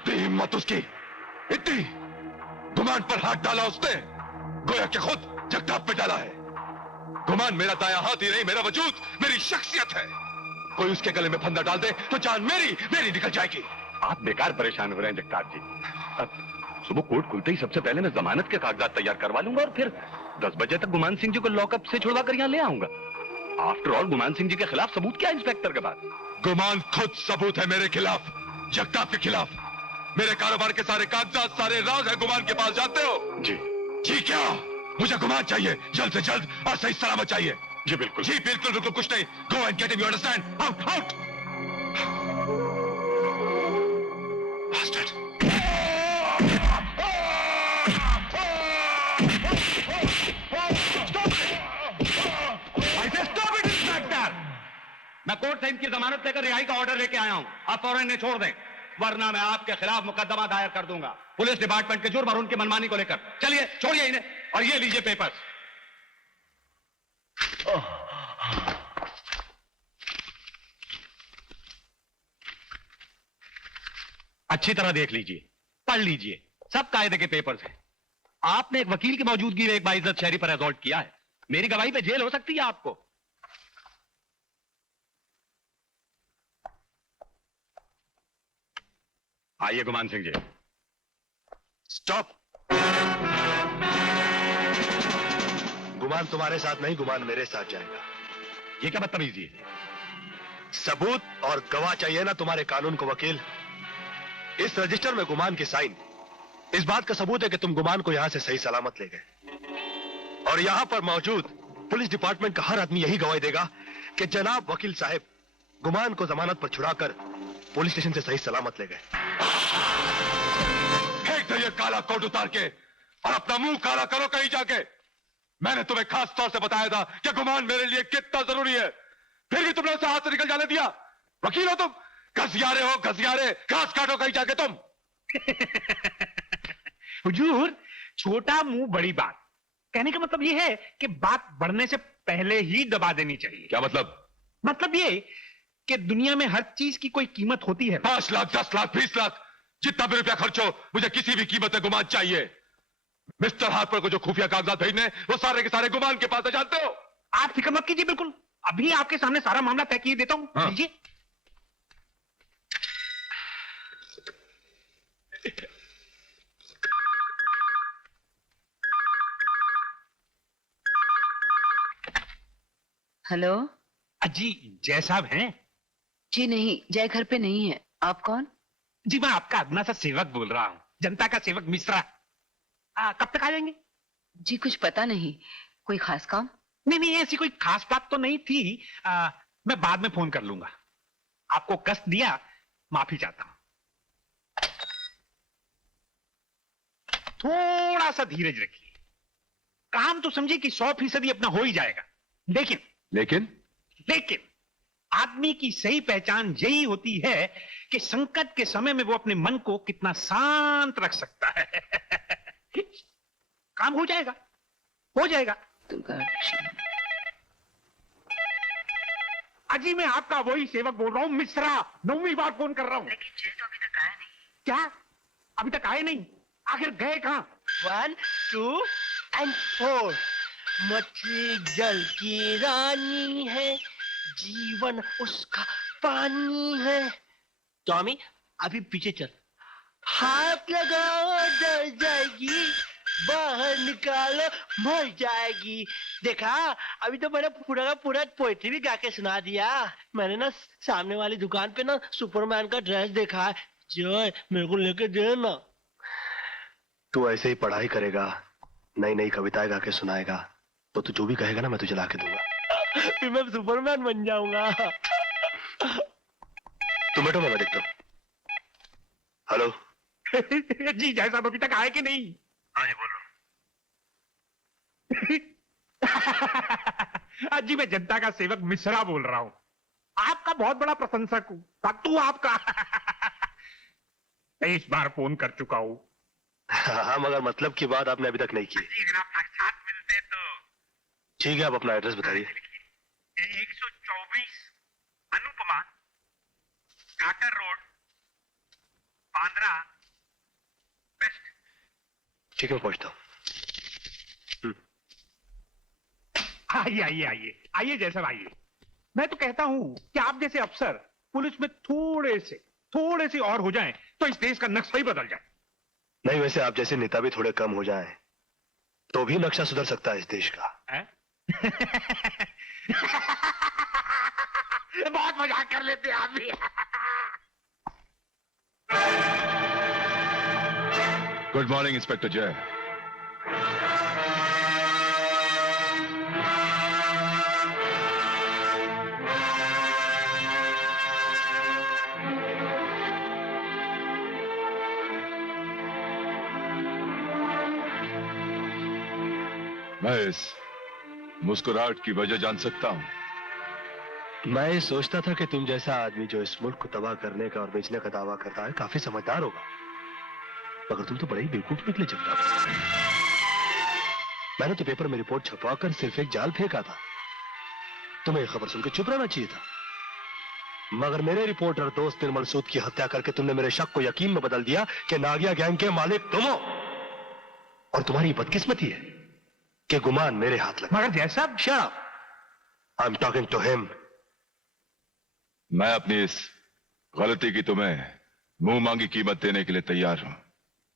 इतनी हिम्मत उसकी, इतनी गुमान पर हाथ डाला उसने, गोया कि खुद जगताप पे डाला है। गुमान मेरा दाया हाथ ही नहीं, मेरा वजूद, मेरी शख्सियत है। कोई उसके गले में फंदा डाल दे तो जान मेरी मेरी निकल जाएगी। आप बेकार परेशान हो रहे हैं जगताप जी। अब सुबह कोर्ट खुलते ही सबसे पहले मैं जमानत के कागजात तैयार करवा लूंगा और फिर 10 बजे तक गुमान सिंह जी को लॉकअप से छुड़वा कर यहाँ ले आऊंगा। आफ्टर ऑल गुमान सिंह जी के खिलाफ सबूत क्या इंस्पेक्टर के पास? गुमान खुद सबूत है मेरे खिलाफ, जगताप के खिलाफ। मेरे कारोबार के सारे कागजात, सारे राज है गुमान के पास, जानते हो? जी। जी क्या? मुझे गुमान चाहिए, जल्द से जल्द और सही सलामत चाहिए। जी बिल्कुल। जी बिल्कुल बिल्कुल, कुछ नहीं। Go and get him, you understand? Out out. मैं कोर्ट से इनकी जमानत लेकर रिहाई का ऑर्डर लेके आया हूं। आप फौरन इन्हें छोड़ दें, वरना मैं आपके खिलाफ मुकदमा दायर कर दूंगा पुलिस डिपार्टमेंट के जुर्म और उनकी मनमानी को लेकर। चलिए छोड़िए इन्हें और ये लीजिए पेपर्स। अच्छी तरह देख लीजिए, पढ़ लीजिए, सब कायदे के पेपर्स हैं। आपने एक वकील की मौजूदगी में एक बाइज्जत शहरी पर असॉल्ट किया है। मेरी गवाही पे जेल हो सकती है आपको। आइए गुमान सिंह जी। स्टॉप। गुमान तुम्हारे साथ नहीं, गुमान मेरे साथ जाएगा। ये क्या बदतमीजी है? सबूत और गवाह चाहिए ना तुम्हारे कानून को वकील। इस रजिस्टर में गुमान की साइन इस बात का सबूत है कि तुम गुमान को यहां से सही सलामत ले गए। और यहां पर मौजूद पुलिस डिपार्टमेंट का हर आदमी यही गवाही देगा कि जनाब वकील साहब गुमान को जमानत पर छुड़ाकर पुलिस स्टेशन से सही सलामत ले गए। फेंक दो ये काला कोट उतार के और अपना मुंह काला करो कहीं जाके। मैंने तुम्हें खास तौर से बताया था कि गुमान मेरे लिए कितना जरूरी है, फिर भी तुमने उसे हाथ से निकल जाने दिया। वकील हो तुम, घसियारे हो घसियारे, घास काटो कहीं जाके तुम। हुजूर, छोटा मुंह बड़ी बात, कहने का मतलब यह है कि बात बढ़ने से पहले ही दबा देनी चाहिए। क्या मतलब? मतलब ये कि दुनिया में हर चीज की कोई कीमत होती है। 5 लाख 10 लाख 20 लाख जितना भी रुपया खर्च हो, मुझे किसी भी कीमत में गुमान चाहिए। मिस्टर हार्पर को जो खुफिया कागजात भेजने वो सारे के सारे गुमान के पास है, जानते हो? आप फिक्र मत कीजिए, बिल्कुल अभी आपके सामने सारा मामला तय किए देता हूं। हाँ। लीजिए। हेलो। जी जय साहब हैं? जी नहीं, जय घर पे नहीं है। आप कौन? जी मैं आपका अदना सा सेवक बोल रहा हूं, जनता का सेवक मिश्रा। कब तक आ जाएंगे? जी कुछ पता नहीं, कोई खास काम? नहीं नहीं, ऐसी कोई खास बात तो नहीं थी। मैं बाद में फोन कर लूंगा। आपको कष्ट दिया, माफी चाहता हूं। थोड़ा सा धीरज रखिए, काम तो समझिए कि 100% अपना हो ही जाएगा। लेकिन आदमी की सही पहचान यही होती है कि संकट के समय में वो अपने मन को कितना शांत रख सकता है। काम हो जाएगा, हो जाएगा। अजी मैं आपका वही सेवक बोल रहा हूं, मिश्रा। 9वीं बार फोन कर रहा हूं। लेकिन जय तो अभी तक आया नहीं। क्या? अभी तक आए नहीं? आखिर गए कहां? 1 2 and 4 मछली जल की रानी है, जीवन उसका पानी है। टॉमी अभी पीछे चल, हाथ लगाओ डर जाएगी, बाहर निकालो मर जाएगी। देखा, अभी तो मैंने पूरा का पूरा पोएट्री भी गा के सुना दिया। मैंने ना सामने वाली दुकान पे ना सुपरमैन का ड्रेस देखा है, जो मेरे को लेके दे ना। तू ऐसे ही पढ़ाई करेगा, नई नई कविताएं गा के सुनाएगा, तो तू जो भी कहेगा ना मैं तुझे ला के दूंगा। फिर मैं सुपरमैन बन जाऊंगा। तुम बैठो, मैं देखता हूँ। हेलो। जी जय साहब अभी तक आए कि नहीं? हाँ जी बोलो। जी मैं जनता का सेवक मिश्रा बोल रहा हूं, आपका बहुत बड़ा प्रशंसक हूं, भक्तू आपका। इस बार फोन कर चुका हूं। हाँ मगर मतलब की बात आपने अभी तक नहीं की। अगर आप साथ मिलते तो। ठीक है, आप अपना एड्रेस बताइए। 124 अनुपमा, काकर रोड, 15 बेस्ट। ठीक है, मैं पहुंचता हूँ। आइए आइए आइए आइए जय साहब आइए। मैं तो कहता हूं कि आप जैसे अफसर पुलिस में थोड़े से और हो जाएं तो इस देश का नक्शा ही बदल जाए। नहीं, वैसे आप जैसे नेता भी थोड़े कम हो जाएं तो भी नक्शा सुधर सकता है इस देश का। बहुत मजाक कर लेते हैं आप भी। गुड मॉर्निंग इंस्पेक्टर जय। मैं इस मुस्कुराहट की वजह जान सकता हूं? मैं ये सोचता था कि तुम जैसा आदमी जो इस मुल्क को तबाह करने का और बेचने का दावा करता है काफी समझदार होगा, मगर तुम तो बड़े ही बेवकूफ निकले जगताप। मैंने तो पेपर में रिपोर्ट छपवाकर सिर्फ एक जाल फेंका था। तुम्हें खबर सुनकर चुप रहना चाहिए था, मगर मेरे रिपोर्टर दोस्त निर्मल सूद की हत्या करके तुमने मेरे शक को यकीन में बदल दिया कि नागिया गैंग के मालिक तुम हो। और तुम्हारी बदकिस्मती है कि गुमान मेरे हाथ लगा। मगर जैसा I am talking to him. मैं अपनी इस गलती की तुम्हें मुंह मांगी कीमत देने के लिए तैयार हूं।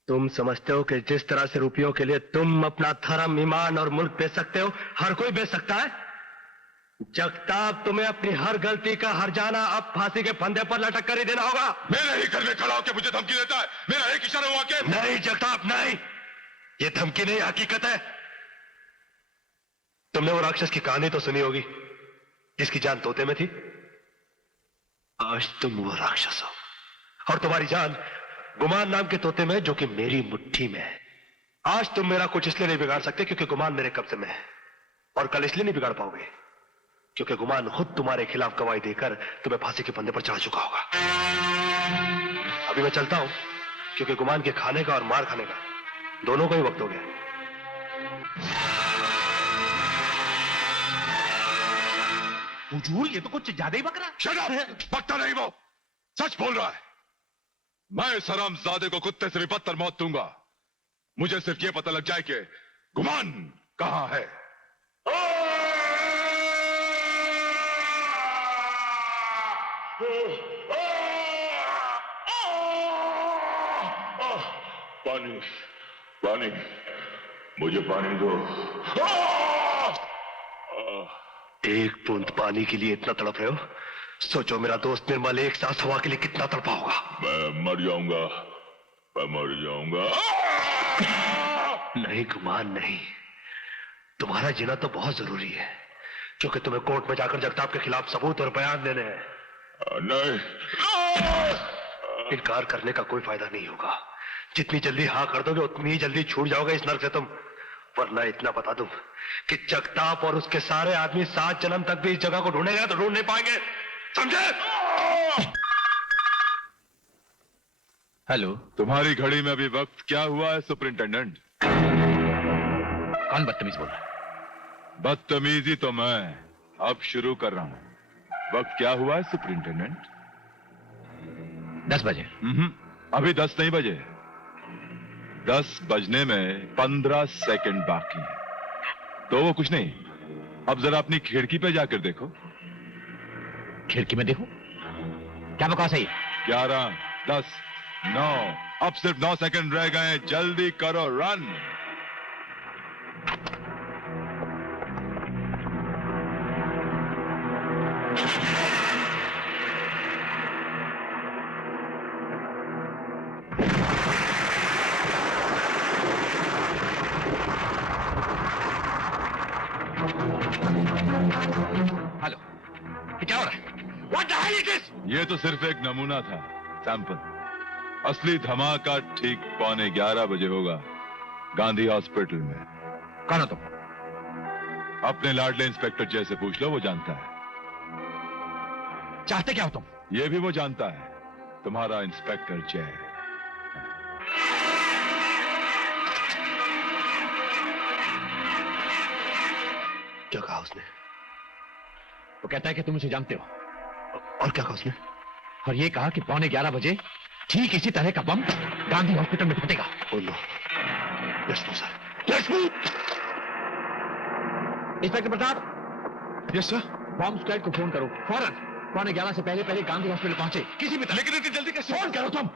तुम समझते हो कि जिस तरह से रुपयों के लिए तुम अपना धर्म, ईमान और मुल्क बेच सकते हो, हर कोई बेच सकता है? जगताप, तुम्हें अपनी हर गलती का हर जाना अब फांसी के फंदे पर लटक कर ही देना होगा। मेरे ही घर में खड़ा होकर मुझे धमकी देता है, मेरा एक इशारा हुआ के। नहीं जगताप नहीं, ये धमकी नहीं, हकीकत है। तुमने वो राक्षस की कहानी तो सुनी होगी जिसकी जान तोते में थी। आज तुम वो राक्षस हो और तुम्हारी जान गुमान नाम के तोते में, जो कि मेरी मुट्ठी में है। आज तुम मेरा कुछ इसलिए नहीं बिगाड़ सकते क्योंकि गुमान मेरे कब्जे में है, और कल इसलिए नहीं बिगाड़ पाओगे क्योंकि गुमान खुद तुम्हारे खिलाफ गवाही देकर तुम्हें फांसी के फंदे पर चढ़ा चुका होगा। अभी मैं चलता हूं क्योंकि गुमान के खाने का और मार खाने का दोनों का ही वक्त हो गया। हुजूर, ये तो कुछ ज्यादा ही बकरा। Shut up! बकता नहीं, वो सच बोल रहा है। मैं इस हरामजादे को कुत्ते से भी बदतर मौत दूंगा। मुझे सिर्फ ये पता लग जाए कि गुमान कहां है। पानी, पानी, मुझे पानी दो। एक बूंद पानी के लिए इतना तड़प रहे हो? सोचो मेरा दोस्त निर्मल एक सांस हवा के लिए कितना तड़पा होगा। मैं मर जाऊंगा, मैं मर जाऊंगा। नहीं गुमान नहीं, तुम्हारा जीना तो बहुत जरूरी है क्योंकि तुम्हें कोर्ट में जाकर जगताप के खिलाफ सबूत और बयान देने हैं। नहीं, इनकार करने का कोई फायदा नहीं होगा। जितनी जल्दी हाँ कर दोगे उतनी ही जल्दी छूट जाओगे इस नर्क से तुम। वरना इतना बता दूं कि जगताप और उसके सारे आदमी 7 जन्म तक भी इस जगह को ढूंढेंगे तो ढूंढ नहीं पाएंगे, समझे? हेलो, तुम्हारी घड़ी में अभी वक्त क्या हुआ है सुपरिंटेंडेंट? कौन बदतमीज बोल रहा है? बदतमीजी तो मैं अब शुरू कर रहा हूं। वक्त क्या हुआ है सुपरिंटेंडेंट? 10 बजे। अभी 10 नहीं बजे। 10 बजने में 15 सेकंड बाकी है। तो वो कुछ नहीं, अब जरा अपनी खिड़की पे जाकर देखो। खिड़की में देखो? क्या बकवास है ये? 11, 10, 9, अब सिर्फ 9 सेकंड रह गए। जल्दी करो, रन। हेलो, ये क्या हो रहा है? What the hell is this? ये तो सिर्फ एक नमूना था, सैंपल। असली धमाका ठीक 11:15 बजे होगा, गांधी हॉस्पिटल में। कौन हो तुम? अपने लाडले इंस्पेक्टर जय से पूछ लो, वो जानता है। चाहते क्या हो तुम? ये भी वो जानता है, तुम्हारा इंस्पेक्टर जय। क्या कहा उसने? वो कहता है कि तुम उसे जानते हो। और क्या कहा उसने? और ये कहा कि 11:15 बजे ठीक इसी तरह का बम गांधी हॉस्पिटल में फटेगा। Oh no. Yes, no, sir. Inspector Pratap, Yes, sir. Bomb squad को फोन करो फौरन। 11:15 से पहले गांधी हॉस्पिटल पहुंचे, किसी भी तरह। लेकिन इतनी जल्दी कैसे? फोन करो तुम।